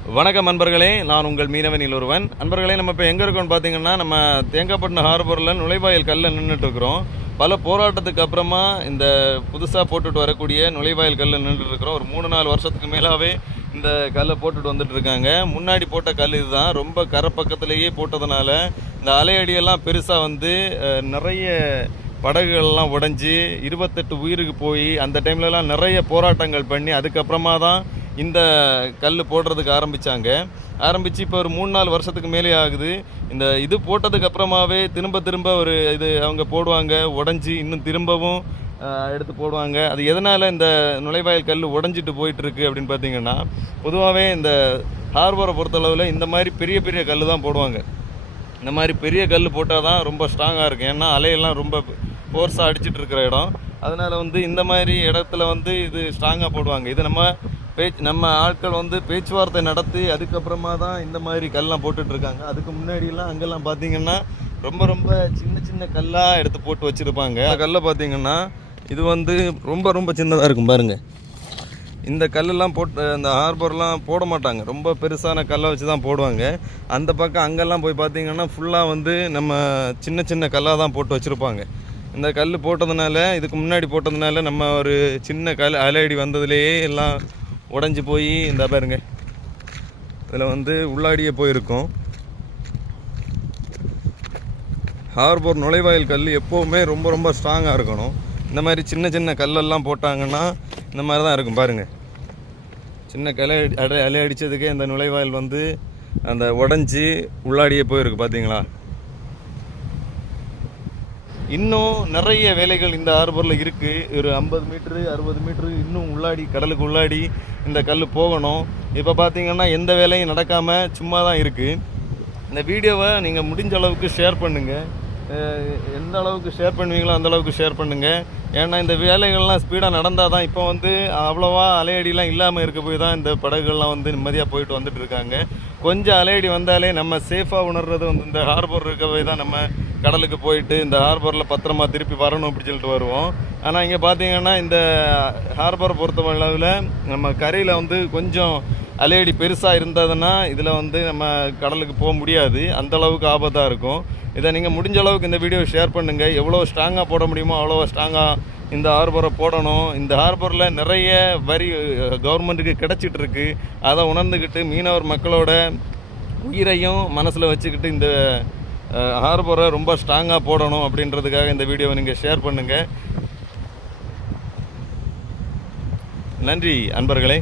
வணக்கம் அன்பர்களே நான் உங்கள் மீனவனில் ஒருவன். அன்பர்களே நம்ம இப்போ எங்கே இருக்கோம்னு பார்த்தீங்கன்னா நம்ம தேங்காய்பட்டினம் ஹார்பரில் நுழைவாயில் கல்லில் நின்றுட்டு இருக்கிறோம் பல போராட்டத்துக்கு அப்புறமா இந்த புதுசாக போட்டுட்டு வரக்கூடிய நுழைவாயில் கல்லில் நின்றுட்டு இருக்கிறோம் ஒரு மூணு நாலு வருஷத்துக்கு மேலாவே இந்த கல்லை போட்டுட்டு வந்துட்டு இருக்காங்க முன்னாடி போட்ட கல் இதுதான். ரொம்ப கரை பக்கத்துலேயே போட்டதுனால இந்த அலையடியெல்லாம் பெருசாக வந்து நிறைய படகுகள்லாம் உடஞ்சி இருபத்தெட்டு உயிருக்கு போய் அந்த டைம்லலாம் நிறைய போராட்டங்கள் பண்ணி அதுக்கப்புறமா தான் இந்த கல் போடுறதுக்கு ஆரம்பித்தாங்க ஆரம்பித்து இப்போ ஒரு மூணு நாலு வருஷத்துக்கு மேலே ஆகுது. இந்த இது போட்டதுக்கு அப்புறமாவே திரும்ப திரும்ப ஒரு இது அவங்க போடுவாங்க உடஞ்சி இன்னும் திரும்பவும் எடுத்து போடுவாங்க. அது எதனால் இந்த நுழைவாயில் கல் உடஞ்சிட்டு போயிட்டுருக்கு அப்படின்னு பார்த்தீங்கன்னா பொதுவாகவே இந்த ஹார்பரை பொறுத்தளவில் இந்த மாதிரி பெரிய பெரிய கல் தான் போடுவாங்க. இந்த மாதிரி பெரிய கல் போட்டால் தான் ரொம்ப ஸ்ட்ராங்காக இருக்கும். ஏன்னா அலையெல்லாம் ரொம்ப ஃபோர்ஸாக அடிச்சிட்டு இருக்கிற இடம். அதனால் வந்து இந்த மாதிரி இடத்துல வந்து இது ஸ்ட்ராங்காக போடுவாங்க. இது நம்ம பேச்சு நம்ம ஆட்கள் வந்து பேச்சுவார்த்தை நடத்தி அதுக்கப்புறமா தான் இந்த மாதிரி கல்லாம் போட்டுட்ருக்காங்க. அதுக்கு முன்னாடிலாம் அங்கெல்லாம் பார்த்தீங்கன்னா ரொம்ப ரொம்ப சின்ன சின்ன கல்லாக எடுத்து போட்டு வச்சுருப்பாங்க. கல்லை பார்த்தீங்கன்னா இது வந்து ரொம்ப ரொம்ப சின்னதாக இருக்கும் பாருங்கள் இந்த கல்லெல்லாம் போட்டு அந்த ஹார்பர்லாம் போட மாட்டாங்க. ரொம்ப பெருசான கல்லை வச்சு தான் போடுவாங்க. அந்த பக்கம் அங்கெல்லாம் போய் பார்த்தீங்கன்னா ஃபுல்லாக வந்து நம்ம சின்ன சின்ன கல்லாக தான் போட்டு வச்சுருப்பாங்க. இந்த கல் போட்டதுனால இதுக்கு முன்னாடி போட்டதுனால நம்ம ஒரு சின்ன கல் அலையடி வந்ததுலேயே எல்லாம் உடஞ்சி போய் இந்த பாருங்க. இதில் வந்து உள்ளாடியே போயிருக்கும். ஹார்பர் நுழைவாயில் கல் எப்போவுமே ரொம்ப ரொம்ப ஸ்ட்ராங்காக இருக்கணும். இந்த மாதிரி சின்ன சின்ன கல்லெல்லாம் போட்டாங்கன்னா இந்த மாதிரி தான் இருக்கும். பாருங்கள் சின்ன கலை அடை அலை அடித்ததுக்கே இந்த நுழைவாயில் வந்து அந்த உடஞ்சி உள்ளாடியே போயிருக்கு. பார்த்தீங்களா இன்னும் நிறைய வேலைகள் இந்த ஹார்பரில் இருக்குது ஒரு ஐம்பது மீட்ரு அறுபது மீட்ரு இன்னும் உள்ளாடி கடலுக்கு உள்ளாடி இந்த கல் போகணும். இப்போ பார்த்தீங்கன்னா எந்த வேலையும் நடக்காமல் சும்மா தான் இருக்குது இந்த வீடியோவை நீங்கள் முடிஞ்ச அளவுக்கு ஷேர் பண்ணுங்கள் எந்த அளவுக்கு ஷேர் பண்ணுவீங்களோ அந்த அளவுக்கு ஷேர் பண்ணுங்கள் ஏன்னா இந்த வேலைகள்லாம் ஸ்பீடாக நடந்தால் தான் இப்போ வந்து அவ்வளோவா அலையடிலாம் இல்லாமல் இருக்க போய் தான் இந்த படகுகள்லாம் வந்து நிம்மதியாக போயிட்டு வந்துட்டு இருக்காங்க. கொஞ்சம் அலையடி வந்தாலே நம்ம சேஃபாக உணர்றது வந்து இந்த ஹார்பர் இருக்க போய் தான் நம்ம கடலுக்கு போயிட்டு இந்த ஹார்பரில் பத்திரமா திருப்பி வரணும் அப்படி சொல்லிட்டு வருவோம். ஆனால் இங்கே பார்த்தீங்கன்னா இந்த ஹார்பரை பொறுத்த அளவில் நம்ம கரையில் வந்து கொஞ்சம் அலையடி பெருசாக இருந்ததுன்னா இதில் வந்து நம்ம கடலுக்கு போக முடியாது. அந்த அளவுக்கு ஆபத்தாக இருக்கும். இதை நீங்கள் முடிஞ்ச அளவுக்கு இந்த வீடியோ ஷேர் பண்ணுங்கள் எவ்வளோ ஸ்ட்ராங்காக போட முடியுமோ அவ்வளோ ஸ்ட்ராங்காக இந்த ஹார்பரை போடணும். இந்த ஹார்பரில் நிறைய வரி கவர்மெண்ட்டுக்கு கிடச்சிட்டு இருக்கு அதை உணர்ந்துக்கிட்டு மீனவர் மக்களோட உயிரையும் மனசில் வச்சுக்கிட்டு இந்த ஹார்பரை ரொம்ப ஸ்ட்ராங்காக போடணும் அப்படின்றதுக்காக இந்த வீடியோவை நீங்கள் ஷேர் பண்ணுங்கள் நன்றி அன்பர்களே.